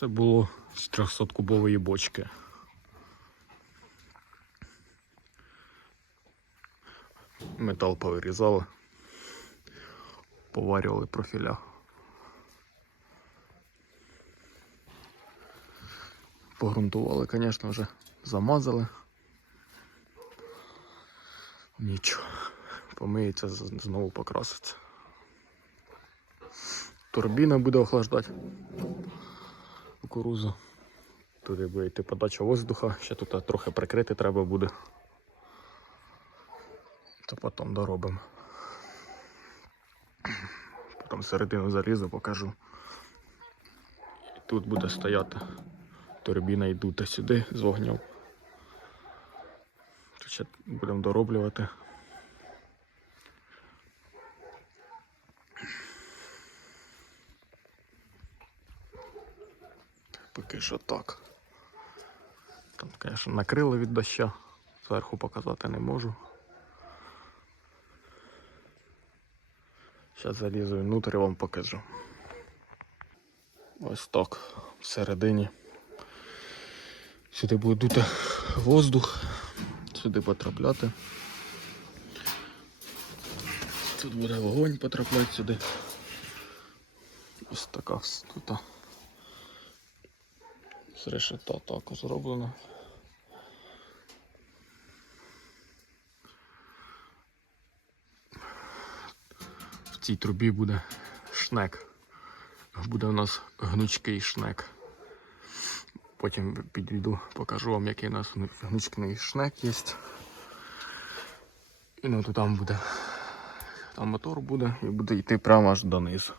Це було з 300-кубової бочки. Метал повирізали, поварювали профіля. Погрунтували, звісно, вже замазали. Нічого. Помиється, знову покраситься. Турбіна буде охлаждати кукурузу. Туди буде йти подача воздуха, ще тут трохи прикрити треба буде. То потім доробимо. Потім середину залізу покажу. І тут буде стояти турбіна і дути сюди з вогнем. Тут ще будемо дороблювати. Що так. Там, звісно, накрило від доща. Зверху показати не можу. Зараз залізу внутрі вам покажу. Ось так. Всередині. Сюди буде дути воздух, сюди потрапляти. Тут буде вогонь потрапляти сюди. Ось така тут. З решета також зроблено. В цій трубі буде шнек. Буде у нас гнучкий шнек. Потім підійду, покажу вам, який у нас гнучкий шнек є. І ну то там буде. Там мотор буде і буде йти прямо аж донизу.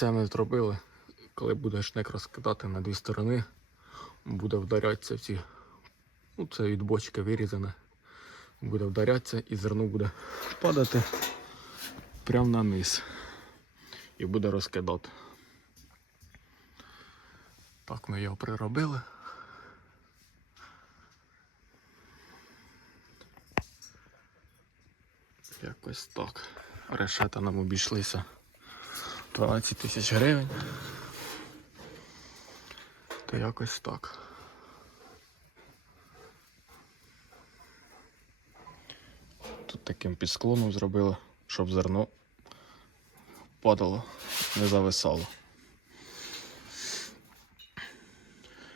Це ми зробили, коли буде шнек розкидати на дві сторони, буде вдарятися в ці. Ну, це від бочки вирізане. Буде вдарятися і зерно буде падати прямо на низ. І буде розкидати. Так ми його приробили. Якось так. Решета нам обійшлися 12 тисяч гривень. То якось так. Тут таким підсклоном зробили, щоб зерно падало, не зависало.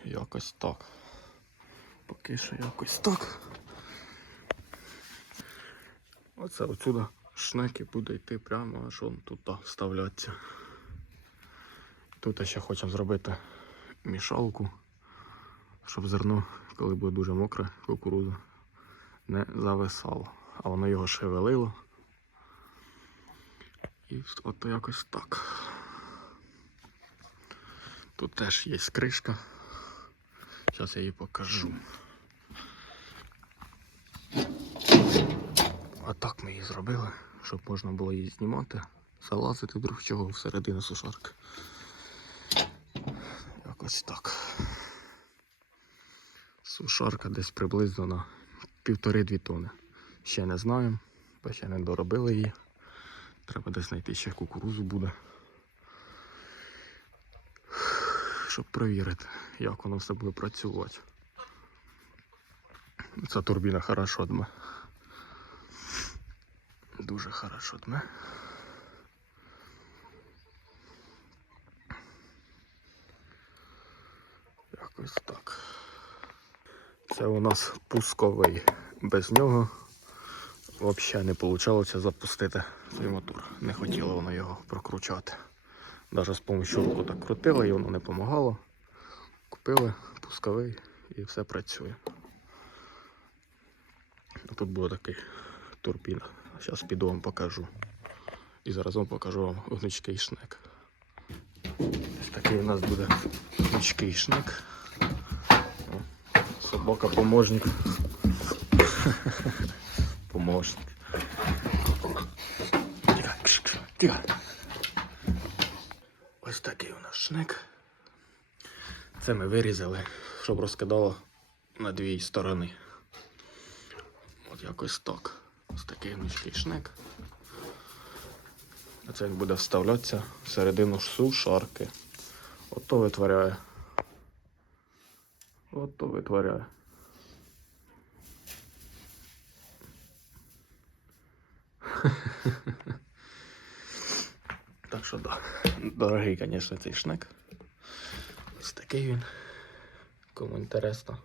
Якось так. Поки що якось так. Оце отсюда шнеки буде йти прямо аж он тут вставляться. Тут ще хочемо зробити мішалку, щоб зерно, коли буде дуже мокре, кукурудза, не зависало. А воно його шевелило. І от якось так. Тут теж є кришка. Зараз я її покажу. А так ми її зробили, щоб можна було її знімати, залазити друг чого всередину сушарки. Якось так. Сушарка десь приблизно на півтори-дві тони. Ще не знаємо, бо ще не доробили її. Треба десь знайти ще кукурузу буде. Щоб перевірити, як воно все буде працювати. Ця турбіна хорошо дме. Дуже хорошо дме. Якось так. Це у нас пусковий. Без нього взагалі не вийшло запустити цей мотор. Не хотіло воно його прокручати. Навіть з допомогою руку так крутили і воно не допомагало. Купили пусковий і все працює. А Тут буде такий турбіна. Зараз піду вам покажу. І зараз вам покажу вам гнучкий шнек. Ось такий у нас буде гнучкий шнек. Собака поможник. Кш, тихо. Ось такий у нас шнек. Це ми вирізали, щоб розкидало на дві сторони. От якось так. Ось такий гнучкий шнек. А це він буде вставлятися всередину сушарки. Ото витворяє. Ото витворяє. Так що да. Дорогий, звісно, цей шнек. Ось такий він. Кому інтересно.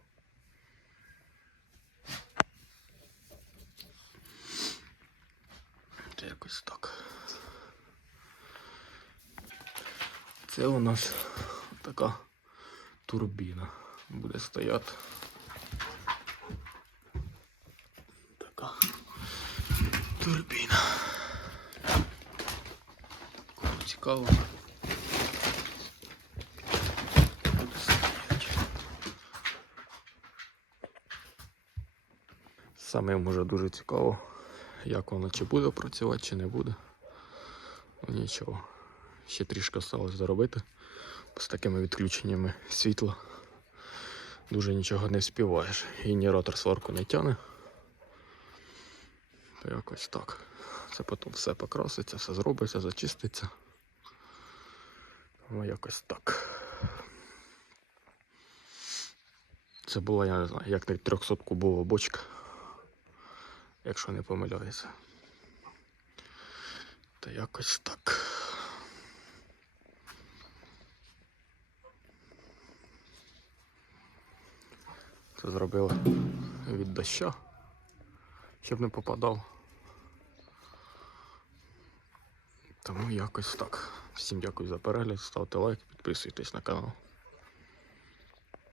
Це якось так. Це у нас така турбіна буде стояти. Така турбіна. Цікаво. Саме може дуже цікаво, як воно чи буде працювати, чи не буде. Ну нічого. Ще трішки осталось доробити. З такими відключеннями світла дуже нічого не співаєш. Генератор сварку не тяне. То якось так. Це потім все покраситься, все зробиться, зачиститься. Ну, якось так. Це була, я не знаю, як не 300 кубова бочка, якщо не помиляюся. Та якось так. Це зробили від доща, щоб не попадав. Тому якось так. Всім дякую за перегляд, ставте лайк, підписуйтесь на канал.